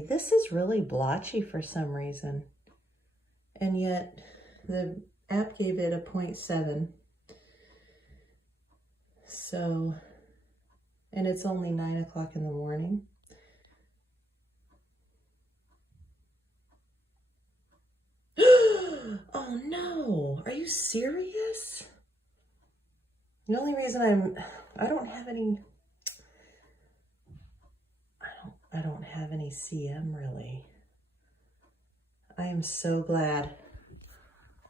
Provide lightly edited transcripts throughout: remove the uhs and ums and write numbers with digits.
Okay, this is really blotchy for some reason. And yet the app gave it a 0.7. So, and it's only 9 o'clock in the morning. Oh no, are you serious? The only reason I don't have any CM really. I am so glad.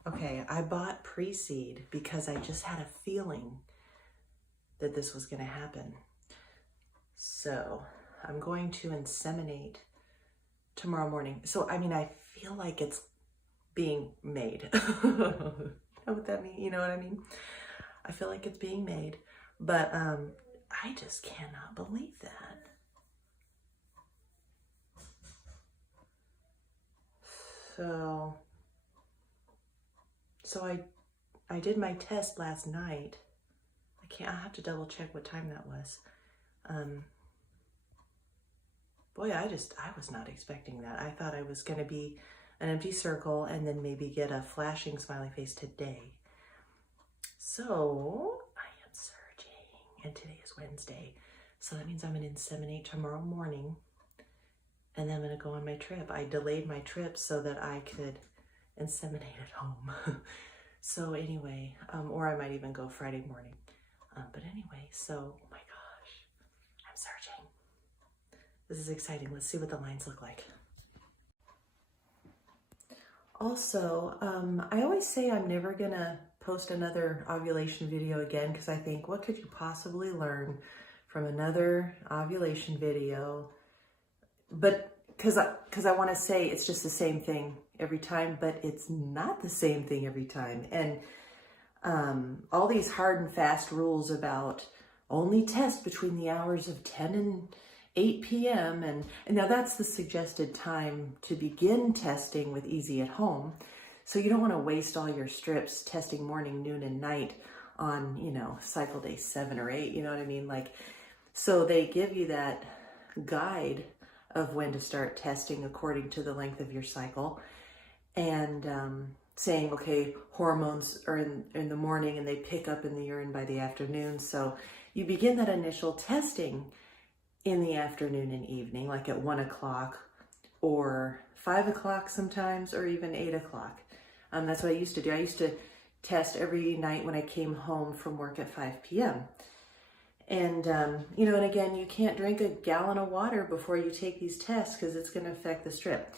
Okay, I bought pre-seed because I just had a feeling that this was going to happen. So I'm going to inseminate tomorrow morning. So, I mean, I feel like it's being made. Know what that means? You know what I mean? I feel like it's being made, but I just cannot believe that. So I did my test last night. I have to double check what time that was. Boy, I was not expecting that. I thought I was gonna be an empty circle and then maybe get a flashing smiley face today. So I am surging, and today is Wednesday. So that means I'm gonna inseminate tomorrow morning, and then I'm gonna go on my trip. I delayed my trip so that I could inseminate at home. So anyway, or I might even go Friday morning. But anyway, so, oh my gosh, I'm surging. This is exciting. Let's see what the lines look like. Also, I always say I'm never gonna post another ovulation video again because I think, what could you possibly learn from another ovulation video? But because I want to say it's just the same thing every time, but it's not the same thing every time. And all these hard and fast rules about only test between the hours of 10 and 8 p.m. And now that's the suggested time to begin testing with Easy at Home. So you don't want to waste all your strips testing morning, noon, and night on, you know, cycle day 7 or 8, you know what I mean? Like, so they give you that guide of when to start testing according to the length of your cycle, and saying, okay, hormones are in the morning and they pick up in the urine by the afternoon. So you begin that initial testing in the afternoon and evening, like at 1 o'clock or 5 o'clock sometimes, or even 8 o'clock. That's what I used to do. I used to test every night when I came home from work at 5 p.m. And, you know, and again, you can't drink a gallon of water before you take these tests because it's going to affect the strip.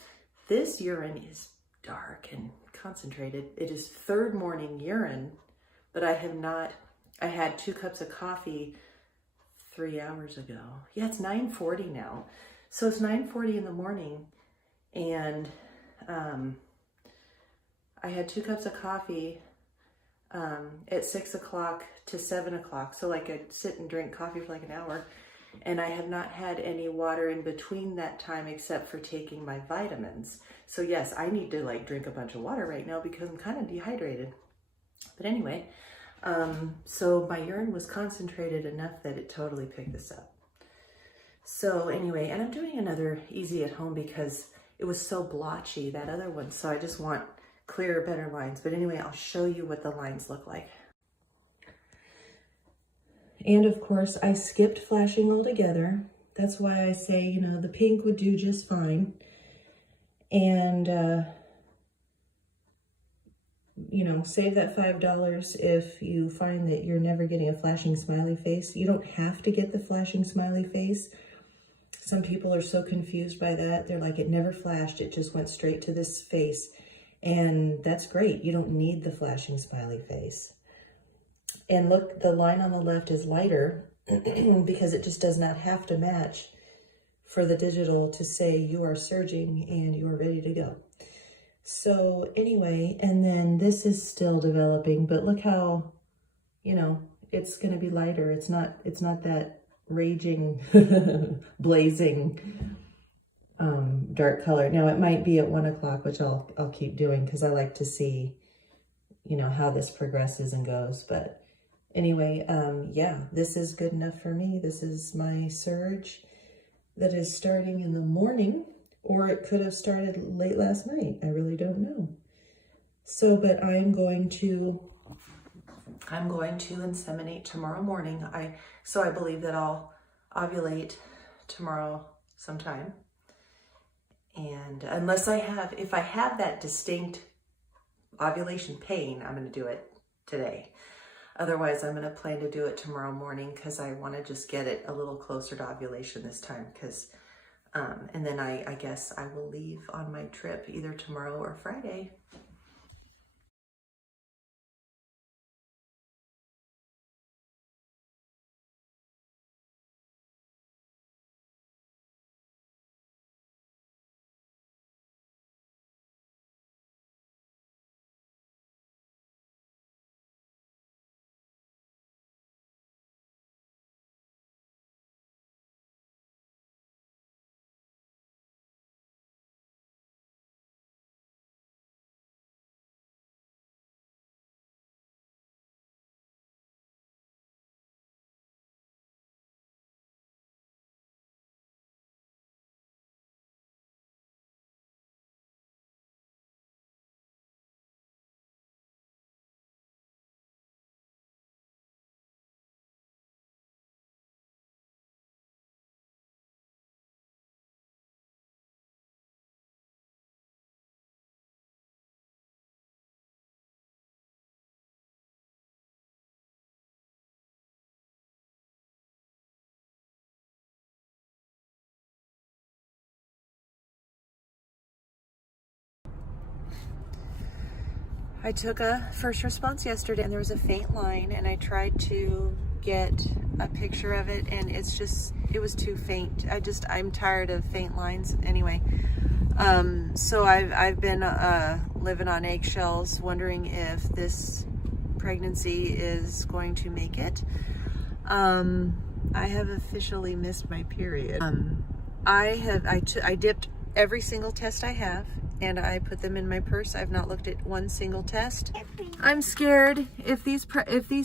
This urine is dark and concentrated. It is third morning urine, but I had 2 cups of coffee 3 hours ago. Yeah, it's 9:40 now. So it's 9:40 in the morning, and I had 2 cups of coffee at 6 o'clock to 7 o'clock. So like I'd sit and drink coffee for like an hour, and I have not had any water in between that time except for taking my vitamins. So yes, I need to like drink a bunch of water right now because I'm kind of dehydrated. But anyway, so my urine was concentrated enough that it totally picked this up. So anyway, and I'm doing another Easy at Home because it was so blotchy, that other one. So I just want clearer, better lines. But anyway, I'll show you what the lines look like. And of course, I skipped flashing altogether. That's why I say, you know, the pink would do just fine. And, you know, save that $5 if you find that you're never getting a flashing smiley face. You don't have to get the flashing smiley face. Some people are so confused by that. They're like, it never flashed. It just went straight to this face. And that's great. You don't need the flashing smiley face. And look, the line on the left is lighter because it just does not have to match for the digital to say you are surging and you are ready to go. So anyway, and then this is still developing, but look how, you know, it's going to be lighter. It's not that raging, blazing, dark color. Now it might be at 1 o'clock, which I'll keep doing because I like to see, you know, how this progresses and goes. But anyway, yeah, this is good enough for me. This is my surge that is starting in the morning or it could have started late last night. I really don't know. So, but I'm going to inseminate tomorrow morning. So I believe that I'll ovulate tomorrow sometime. And unless if I have that distinct ovulation pain, I'm going to do it today. Otherwise, I'm going to plan to do it tomorrow morning because I want to just get it a little closer to ovulation this time. And then I guess I will leave on my trip either tomorrow or Friday. I took a first response yesterday and there was a faint line, and I tried to get a picture of it, and it was too faint. I'm tired of faint lines anyway. So I've been living on eggshells, wondering if this pregnancy is going to make it. I have officially missed my period. I dipped every single test I have, and I put them in my purse. I've not looked at one single test. I'm scared if these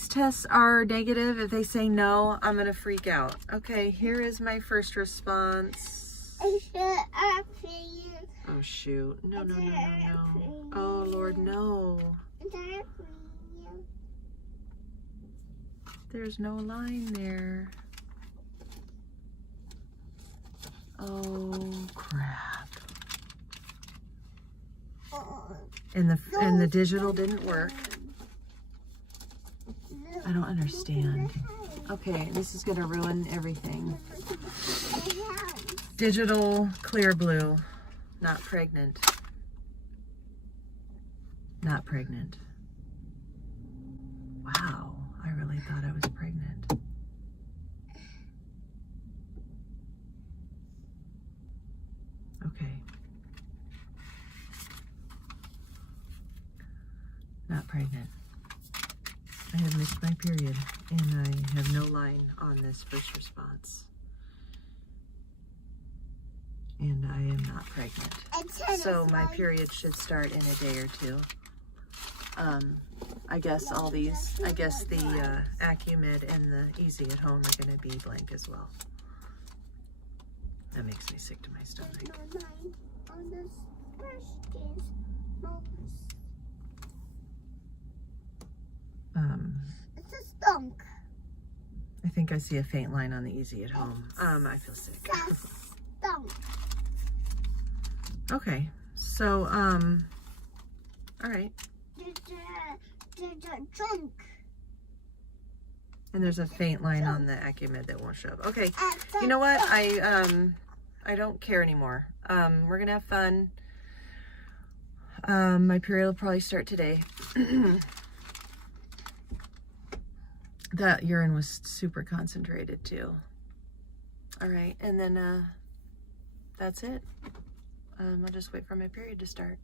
tests are negative, if they say no, I'm gonna freak out. Okay, here is my first response. Oh shoot, no. Oh Lord, no. There's no line there. Oh crap. And the digital didn't work. I don't understand. Okay, this is gonna ruin everything. Digital clear blue. Not pregnant. Not pregnant. Wow, I really thought I was pregnant. Okay. Not pregnant. I have missed my period, and I have no line on this first response. And I am not pregnant. So my period should start in a day or two. I guess the Acumed and the Easy at Home are going to be blank as well. That makes me sick to my stomach. It's a stunk. I think I see a faint line on the Easy at Home. I feel sick. Stunk. Okay, so, all right. There's a trunk. And there's a faint line on the Acumed that won't show up. Okay, you know what? I don't care anymore. We're gonna have fun. My period will probably start today. That urine was super concentrated too. All right, and then that's it. I'll just wait for my period to start.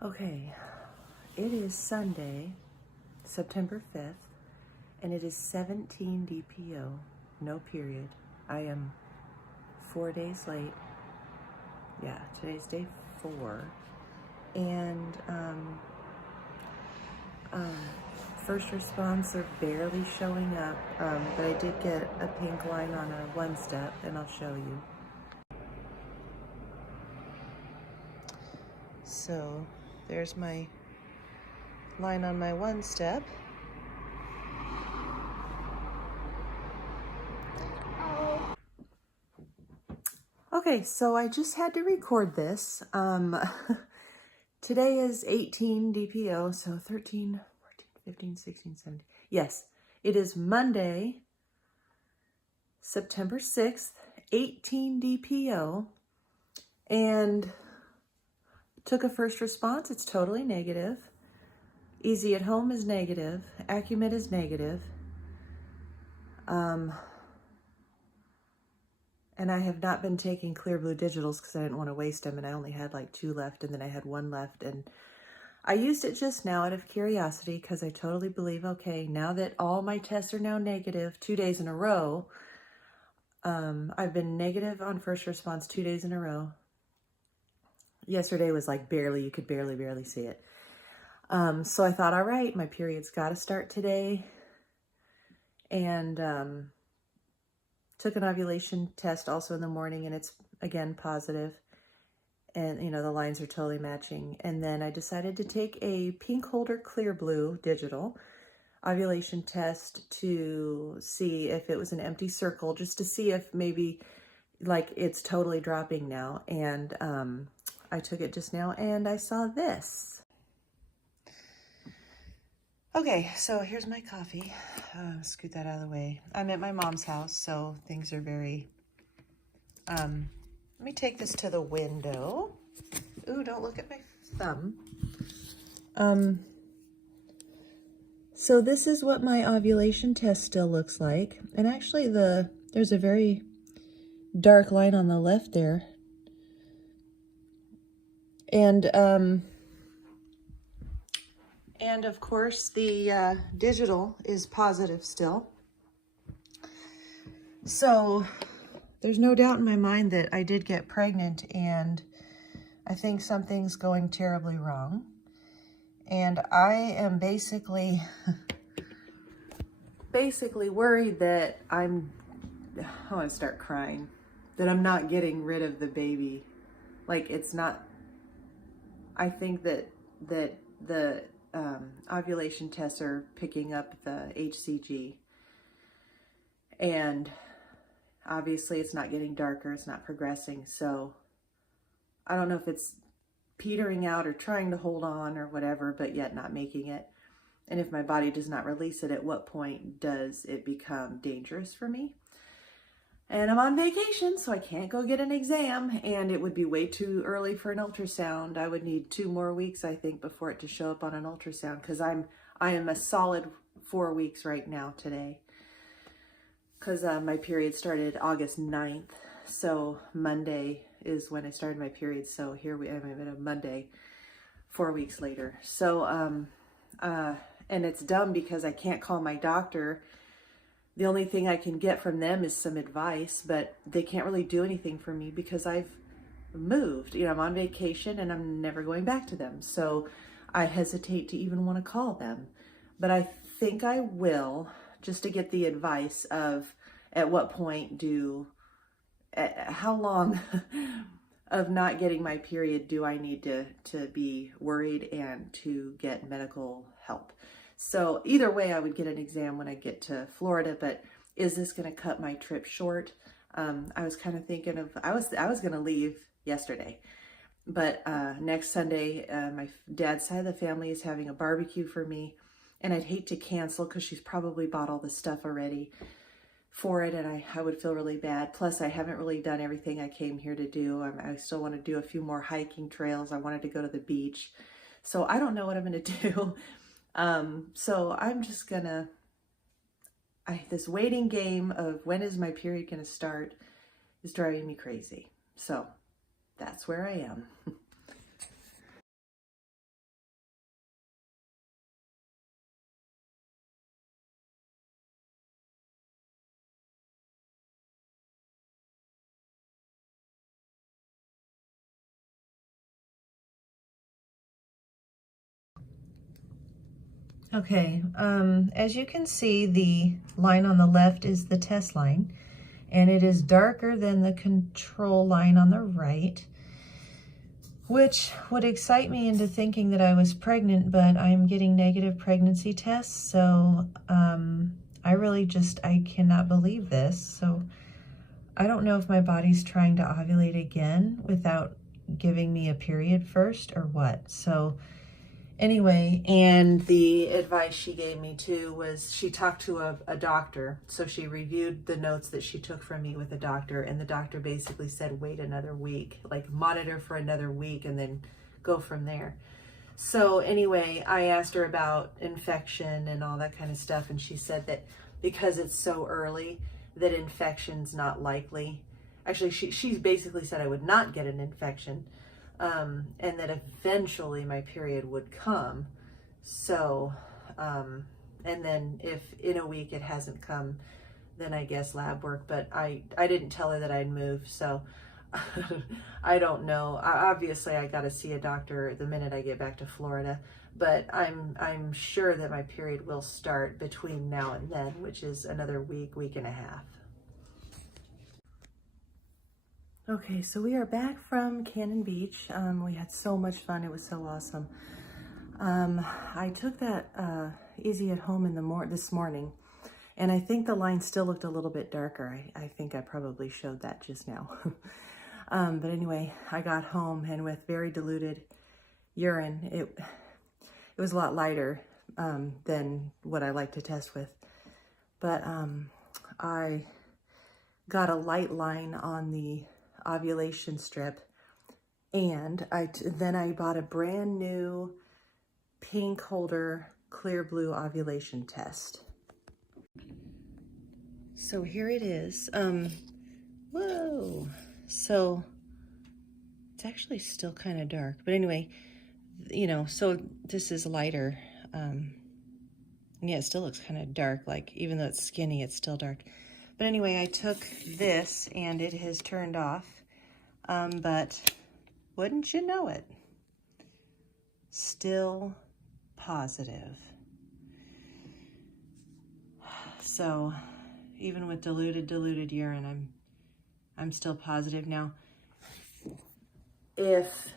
Okay, it is Sunday, September 5th, and it is 17 DPO, no period. I am 4 days late. Yeah, today's day 4. And first response are barely showing up, but I did get a pink line on a 1-step, and I'll show you. So there's my line on my 1-step. Okay, so I just had to record this. Today is 18 DPO, so 13, 14, 15, 16, 17. Yes, it is Monday, September 6th, 18 DPO, and took a first response. It's totally negative. Easy at Home is negative. Acumed is negative. And I have not been taking Clear Blue Digitals because I didn't want to waste them, and I only had like 2 left, and then I had 1 left, and I used it just now out of curiosity because I totally believe, okay, now that all my tests are now negative 2 days in a row, I've been negative on first response 2 days in a row. Yesterday was like barely, you could barely see it. So I thought, all right, my period's got to start today, and took an ovulation test also in the morning, and it's again positive. And you know, the lines are totally matching. And then I decided to take a pink holder Clear Blue digital ovulation test to see if it was an empty circle, just to see if maybe like it's totally dropping now. And I took it just now and I saw this. Okay, so here's my coffee. Scoot that out of the way. I'm at my mom's house, so things are very... let me take this to the window. Ooh, don't look at my thumb. So this is what my ovulation test still looks like. And actually there's a very dark line on the left there. And of course, the digital is positive still. So there's no doubt in my mind that I did get pregnant, and I think something's going terribly wrong. And I am basically worried that I want to start crying, that I'm not getting rid of the baby. Like, it's not, I think that the ovulation tests are picking up the HCG, and obviously it's not getting darker, it's not progressing. So I don't know if it's petering out or trying to hold on or whatever, but yet not making it. And if my body does not release it, at what point does it become dangerous for me? And I'm on vacation, so I can't go get an exam, and it would be way too early for an ultrasound. I would need 2 more weeks, I think, before it to show up on an ultrasound, because I am a solid 4 weeks right now today, because my period started August 9th, so Monday is when I started my period. So here we am at a Monday, 4 weeks later. So and it's dumb because I can't call my doctor. The only thing I can get from them is some advice, but they can't really do anything for me because I've moved. You know, I'm on vacation and I'm never going back to them. So I hesitate to even want to call them. But I think I will, just to get the advice of at what point how long of not getting my period do I need to be worried and to get medical help. So either way, I would get an exam when I get to Florida, but is this going to cut my trip short? I was kind of thinking of, I was going to leave yesterday, but next Sunday, my dad's side of the family is having a barbecue for me, and I'd hate to cancel because she's probably bought all the stuff already for it, and I would feel really bad. Plus, I haven't really done everything I came here to do. I still want to do a few more hiking trails. I wanted to go to the beach. So I don't know what I'm going to do. So I'm just gonna, this waiting game of when is my period going to start is driving me crazy. So that's where I am. Okay, as you can see, the line on the left is the test line, and it is darker than the control line on the right, which would excite me into thinking that I was pregnant, but I'm getting negative pregnancy tests, so I cannot believe this. So I don't know if my body's trying to ovulate again without giving me a period first or what. So anyway, and the advice she gave me too was she talked to a doctor. So she reviewed the notes that she took from me with the doctor, and the doctor basically said, wait another week, like monitor for another week and then go from there. So anyway, I asked her about infection and all that kind of stuff, and she said that because it's so early, that infection's not likely. Actually, she basically said I would not get an infection. And that eventually my period would come. So, and then if in a week it hasn't come, then I guess lab work, but I didn't tell her that I'd moved, so I don't know. Obviously I got to see a doctor the minute I get back to Florida, but I'm sure that my period will start between now and then, which is another week and a half. Okay, so we are back from Cannon Beach. We had so much fun. It was so awesome. I took that easy at home this morning, and I think the line still looked a little bit darker. I think I probably showed that just now. But anyway, I got home, and with very diluted urine, it was a lot lighter than what I like to test with. But I got a light line on the ovulation strip, and then I bought a brand new pink holder clear blue ovulation test. So here it is. Whoa. So it's actually still kind of dark, but anyway, you know, so this is lighter. Yeah, it still looks kind of dark, like even though it's skinny, it's still dark. But anyway, I took this and it has turned off. But wouldn't you know it, still positive. So even with diluted urine, I'm still positive. Now, if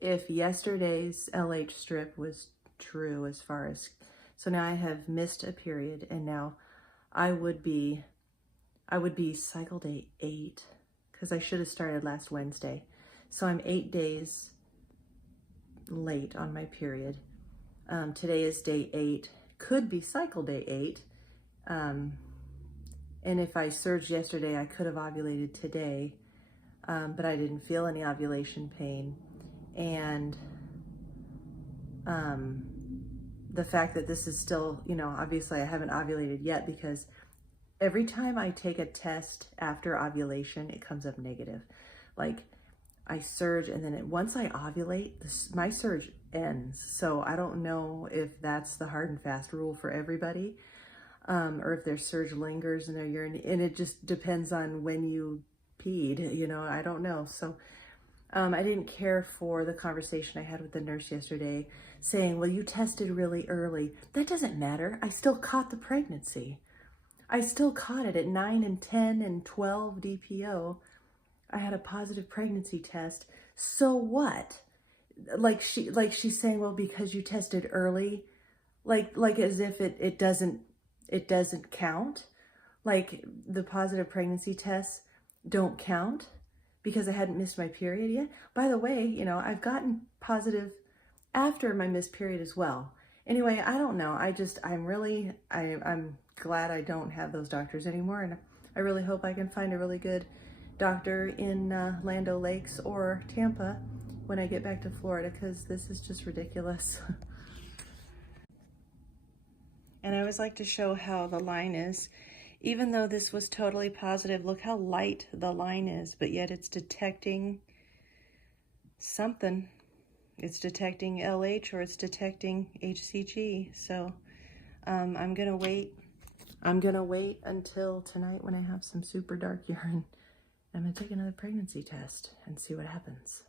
yesterday's LH strip was true as far as, so now I have missed a period, and now I would be cycle day 8, because I should have started last Wednesday. So I'm 8 days late on my period. Today is day 8, could be cycle day 8. And if I surged yesterday, I could have ovulated today, but I didn't feel any ovulation pain. And the fact that this is still, you know, obviously I haven't ovulated yet, because every time I take a test after ovulation, it comes up negative. Like I surge, and then once I ovulate, my surge ends. So I don't know if that's the hard and fast rule for everybody, or if their surge lingers in their urine, and it just depends on when you peed, you know, I don't know. So I didn't care for the conversation I had with the nurse yesterday saying, well, you tested really early. That doesn't matter. I still caught the pregnancy. I still caught it at 9 and 10 and 12 DPO. I had a positive pregnancy test. So what? Like she's saying, well, because you tested early, like as if it doesn't count. Like the positive pregnancy tests don't count because I hadn't missed my period yet. By the way, you know, I've gotten positive after my missed period as well. Anyway, I don't know. I'm glad I don't have those doctors anymore, and I really hope I can find a really good doctor in Land O'Lakes or Tampa when I get back to Florida, because this is just ridiculous. And I always like to show how the line is. Even though this was totally positive, look how light the line is, but yet it's detecting something. It's detecting LH or it's detecting HCG. So I'm gonna wait until tonight when I have some super dark urine. I'm gonna take another pregnancy test and see what happens.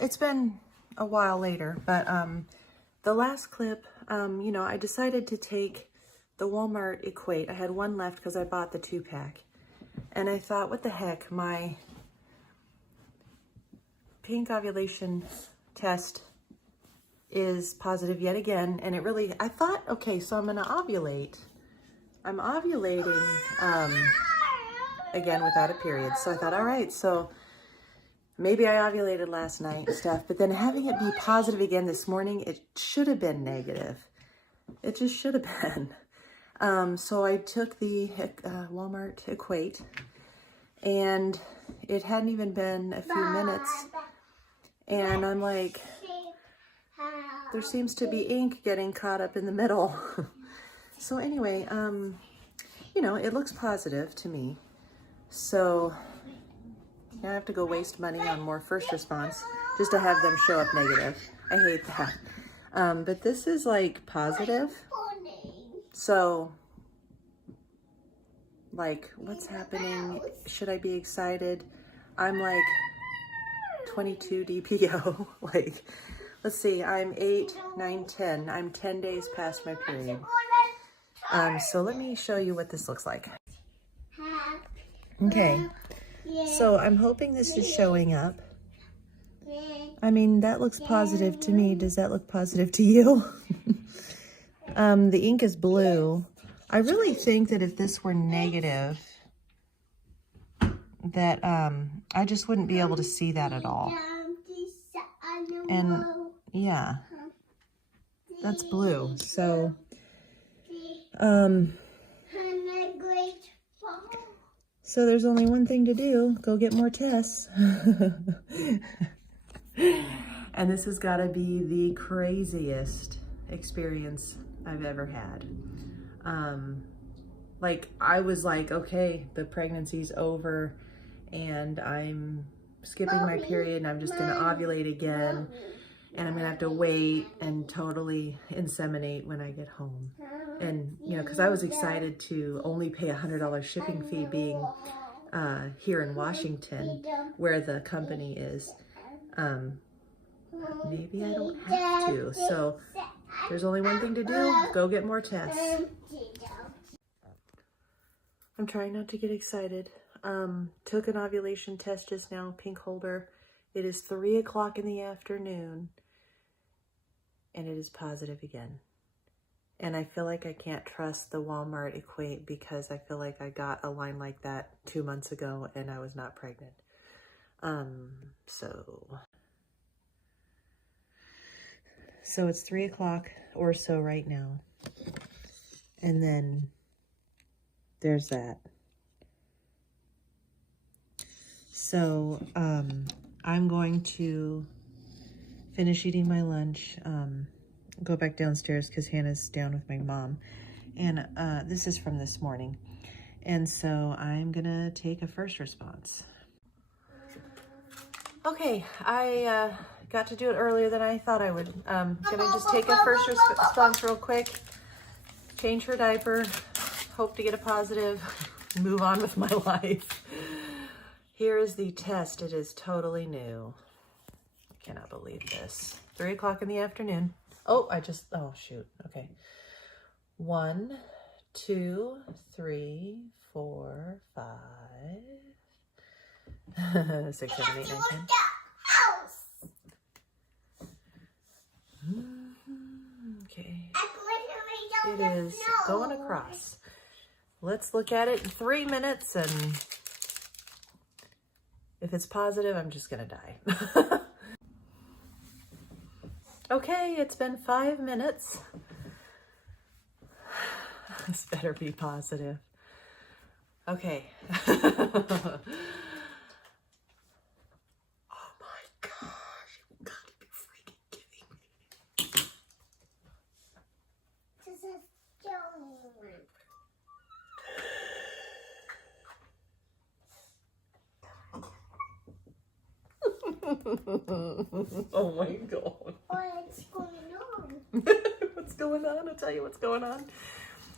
it's been a while later, but the last clip, you know, I decided to take the Walmart Equate. I had one left because I bought the 2-pack. And I thought, what the heck, my pink ovulation test is positive yet again. And it really, I thought, okay, so I'm going to ovulate. I'm ovulating again without a period. So I thought, all right, so maybe I ovulated last night and stuff. But then having it be positive again this morning, it should have been negative. It just should have been. So I took the Walmart Equate, and it hadn't even been a few minutes. And I'm like, there seems to be ink getting caught up in the middle. So anyway, you know, it looks positive to me. So now I have to go waste money on more first response just to have them show up negative. I hate that. But this is like positive. So, like, what's happening? Should I be excited? I'm like 22 DPO. Like, let's see, I'm 8, 9, 10. I'm 10 days past my period. So let me show you what this looks like. Okay, so I'm hoping this is showing up. I mean, that looks positive to me. Does that look positive to you? The ink is blue. I really think that if this were negative, that I just wouldn't be able to see that at all. And yeah, that's blue. So, so there's only one thing to do. Go get more tests. And this has got to be the craziest experience I've ever had. Like, I was like, okay, the pregnancy's over and I'm skipping my period and I'm just going to ovulate again. And I'm going to have to wait and totally inseminate when I get home. And, you know, because I was excited to only pay $100 shipping fee being here in Washington, where the company is. Maybe I don't have to. So there's only one thing to do. Go get more tests. I'm trying not to get excited. Took an ovulation test just now, pink holder. It is 3 o'clock in the afternoon, and it is positive again. And I feel like I can't trust the Walmart Equate because I feel like I got a line like that 2 months ago and I was not pregnant. So it's 3 o'clock or so right now. And then there's that. So I'm going to finish eating my lunch, go back downstairs because Hannah's down with my mom. And this is from this morning. And so I'm gonna take a first response. Okay, I got to do it earlier than I thought I would. Gonna just take a first response real quick, change her diaper, hope to get a positive, move on with my life. Here is the test. It is totally new. I cannot believe this. 3 o'clock in the afternoon. Oh, oh shoot, okay. 1, 2, 3, 4, 5, 6, 7, 8, 9, 10. Okay. It is going across. Let's look at it in 3 minutes, and if it's positive, I'm just gonna die. Okay, it's been 5 minutes. This better be positive. Okay. Oh my gosh, you gotta be freaking kidding me. Oh my God. What's going on? What's going on? I'll tell you what's going on.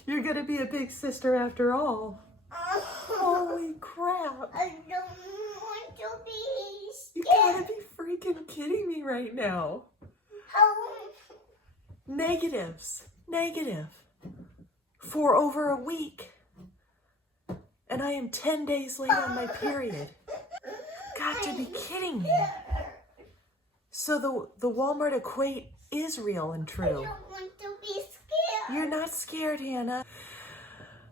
You're gonna be a big sister after all. Holy crap. I don't want to be scared. You gotta be freaking freaking kidding me right now? How? Negatives. Negative. For over a week. And I am 10 days late on my period. Got to be kidding me. So the Walmart equate is real and I true. don't want to be scared. You're not scared, Hannah.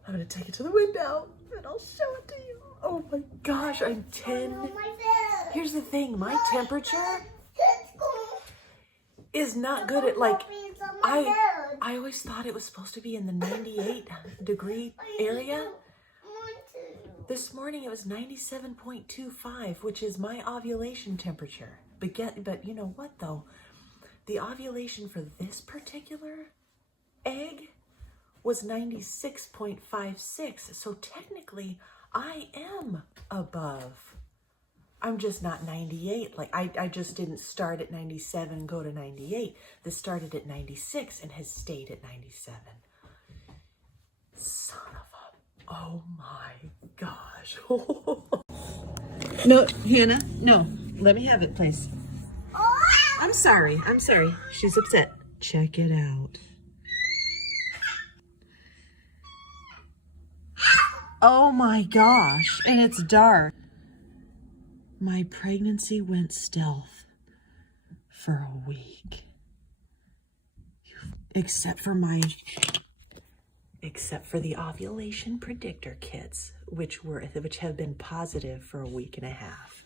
I'm going to take it to the window and I'll show it to you. Oh my gosh, I'm 10. On my bed. Here's the thing, my temperature Let's go. is not good at like, Puppies on my bed. I always thought it was supposed to be in the 98 degree area. Want to. This morning it was 97.25, which is my ovulation temperature. But you know what though? The ovulation for this particular egg was 96.56. So technically I am above. I'm just not 98. Like I just didn't start at 97 and go to 98. This started at 96 and has stayed at 97. Son of a, oh my gosh. No, Hannah, no. Let me have it, please. Oh! I'm sorry. She's upset. Check it out. Oh my gosh. And it's dark. My pregnancy went stealth for a week. Except for the ovulation predictor kits, which have been positive for a week and a half.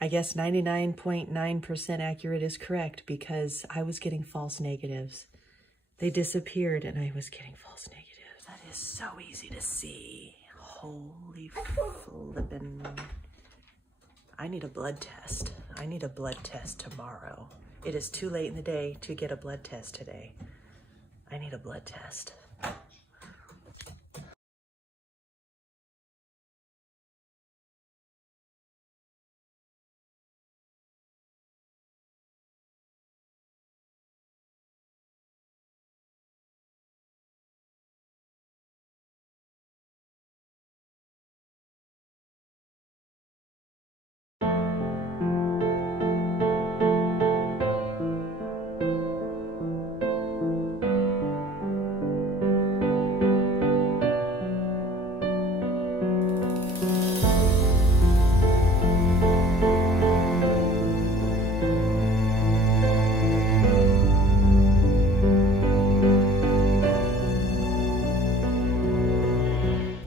I guess 99.9% accurate is correct because I was getting false negatives. They disappeared and I was getting false negatives. That is so easy to see. Holy flippin'. I need a blood test. I need a blood test tomorrow. It is too late in the day to get a blood test today. I need a blood test.